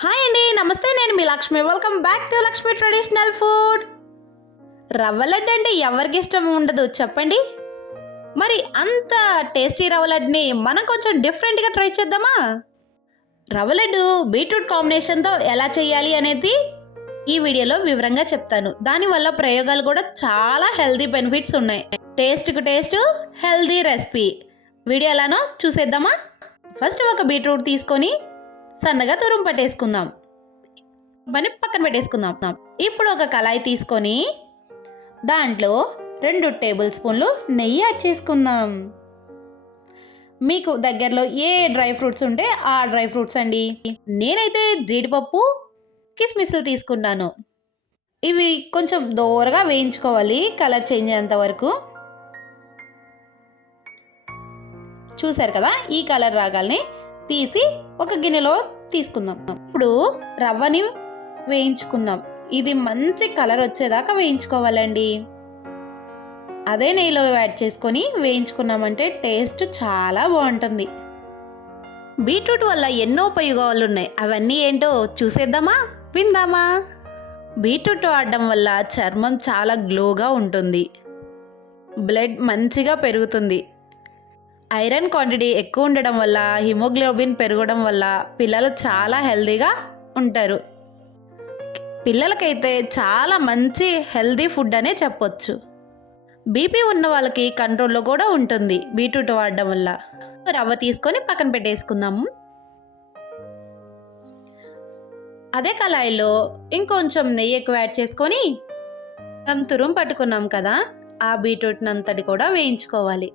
Hi అండి, నమస్తే. నేను మీ Lakshmi. Welcome back to Lakshmi traditional food. Rava laddu అంటే ఎవరికి ఇష్టం ఉండదు చెప్పండి. మరి అంత టేస్టీ రవ్వ లడ్డుని మనం కొంచెం డిఫరెంట్గా ట్రై చేద్దామా? రవ్వ లడ్డు బీట్రూట్ కాంబినేషన్తో ఎలా చేయాలి అనేది ఈ వీడియోలో వివరంగా చెప్తాను. దానివల్ల ప్రయోగాలు కూడా చాలా హెల్దీ బెనిఫిట్స్ ఉన్నాయి. టేస్ట్కు టేస్ట్, హెల్దీ రెసిపీ. వీడియో ఎలానో చూసేద్దామా? ఫస్ట్ ఒక బీట్రూట్ తీసుకొని సన్నగా తురుము పట్టేసుకుందాం. పని పక్కన పెట్టేసుకుందాం. ఇప్పుడు ఒక కళాయి తీసుకొని దాంట్లో 2 టేబుల్ స్పూన్లు నెయ్యి యాడ్ చేసుకుందాం. మీకు దగ్గరలో ఏ డ్రై ఫ్రూట్స్ ఉంటే ఆ డ్రై ఫ్రూట్స్ అండి. నేనైతే జీడిపప్పు, కిస్మిస్లు తీసుకున్నాను. ఇవి కొంచెం దోరగా వేయించుకోవాలి, కలర్ చేంజ్ అయ్యేంత వరకు. చూసారు కదా, ఈ కలర్ రాగాలని తీసి ఒక గిన్నెలో తీసుకుందాం. ఇప్పుడు రవ్వని వేయించుకుందాం. ఇది మంచి కలర్ వచ్చేదాకా వేయించుకోవాలండి. అదే నెయ్యిలో యాడ్ చేసుకొని వేయించుకున్నామంటే టేస్ట్ చాలా బాగుంటుంది. బీట్రూట్ వల్ల ఎన్నో ఉపయోగాలు ఉన్నాయి. అవన్నీ ఏంటో చూసేద్దామా, విందామా? బీట్రూట్ వాడడం వల్ల చర్మం చాలా గ్లోగా ఉంటుంది. బ్లడ్ మంచిగా పెరుగుతుంది. ఐరన్ క్వాంటిటీ ఎక్కువ ఉండడం వల్ల, హిమోగ్లోబిన్ పెరగడం వల్ల పిల్లలు చాలా హెల్దీగా ఉంటారు. పిల్లలకైతే చాలా మంచి హెల్దీ ఫుడ్ అనే చెప్పొచ్చు. బీపీ ఉన్న వాళ్ళకి కంట్రోల్లో కూడా ఉంటుంది బీట్రూట్ వాడడం వల్ల. రవ్వ తీసుకొని పక్కన పెట్టేసుకుందాము. అదే కళాయిలో ఇంకొంచెం నెయ్యి ఎక్కువ యాడ్ చేసుకొని మనం తురుము పట్టుకున్నాం కదా, ఆ బీట్రూట్ని అంతటి కూడా వేయించుకోవాలి.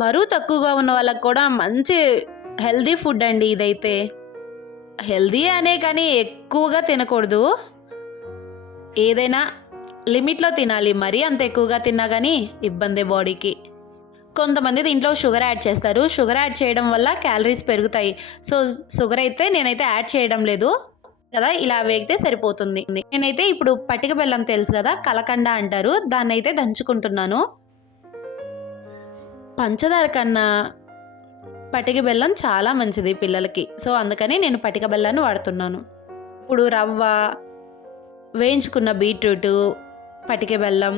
బరువు తక్కువగా ఉన్న వాళ్ళకి కూడా మంచి హెల్దీ ఫుడ్ అండి ఇదైతే. హెల్దీ అనే కానీ ఎక్కువగా తినకూడదు. ఏదైనా లిమిట్లో తినాలి. మరీ అంత ఎక్కువగా తిన్నా కానీ ఇబ్బంది బాడీకి. కొంతమంది దీంట్లో షుగర్ యాడ్ చేస్తారు. షుగర్ యాడ్ చేయడం వల్ల క్యాలరీస్ పెరుగుతాయి. సో షుగర్ అయితే నేనైతే యాడ్ చేయడం లేదు కదా, ఇలా వేగితే సరిపోతుంది. నేనైతే ఇప్పుడు పటిక బెల్లం తెలుసు కదా, కలకండ అంటారు, దాన్ని అయితే దంచుకుంటున్నాను. పంచదార కన్నా పటిక బెల్లం చాలా మంచిది పిల్లలకి. సో అందుకని నేను పటిక బెల్లాన్ని వాడుతున్నాను. ఇప్పుడు రవ్వ, వేయించుకున్న బీట్రూటు, పటిక బెల్లం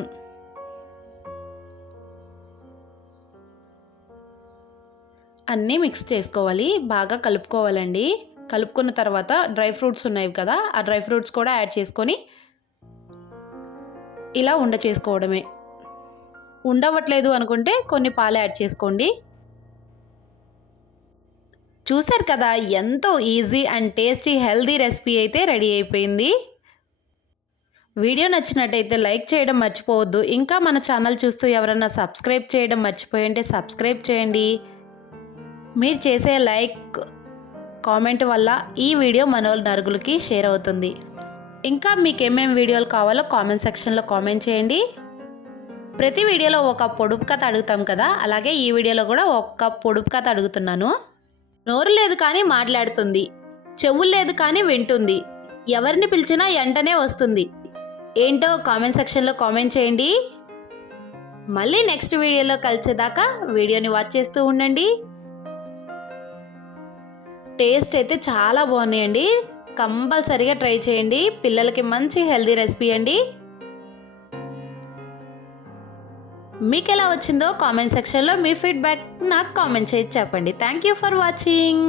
అన్నీ మిక్స్ చేసుకోవాలి. బాగా కలుపుకోవాలండి. కలుపుకున్న తర్వాత డ్రై ఫ్రూట్స్ ఉన్నాయి కదా, ఆ డ్రై ఫ్రూట్స్ కూడా యాడ్ చేసుకొని ఇలా ఉండ చేసుకోవడమే. ఉండవట్లేదు అనుకుంటే కొన్ని పాలు యాడ్ చేసుకోండి. చూసారు కదా, ఎంతో easy and tasty healthy recipe అయితే రెడీ అయిపోయింది. వీడియో నచ్చినట్టయితే లైక్ చేయడం మర్చిపోవద్దు. ఇంకా మన ఛానల్ చూస్తూ ఎవరన్నా సబ్స్క్రైబ్ చేయడం మర్చిపోయింటే సబ్స్క్రైబ్ చేయండి. మీరు చేసే లైక్, కామెంట్ వల్ల ఈ వీడియో మన నలుగురికి షేర్ అవుతుంది. ఇంకా మీకు ఏమేమి వీడియోలు కావాలో కామెంట్ సెక్షన్లో కామెంట్ చేయండి. ప్రతి వీడియోలో ఒక పొడుపు కథ అడుగుతాం కదా, అలాగే ఈ వీడియోలో కూడా ఒక పొడుపు కథ అడుగుతున్నాను. నోరు లేదు కానీ మాట్లాడుతుంది, చెవులు లేదు కానీ వింటుంది, ఎవరిని పిలిచినా వెంటనే వస్తుంది. ఏంటో కామెంట్ సెక్షన్లో కామెంట్ చేయండి. మళ్ళీ నెక్స్ట్ వీడియోలో కలిసేదాకా వీడియోని వాచ్ చేస్తూ ఉండండి. టేస్ట్ అయితే చాలా బాగున్నాయండి. కంపల్సరీగా ట్రై చేయండి. పిల్లలకి మంచి హెల్దీ రెసిపీ అండి. మీకు ఎలా వచ్చిందో కామెంట్ సెక్షన్లో మీ ఫీడ్బ్యాక్ నాకు కామెంట్ చేసి చెప్పండి. Thank you for watching.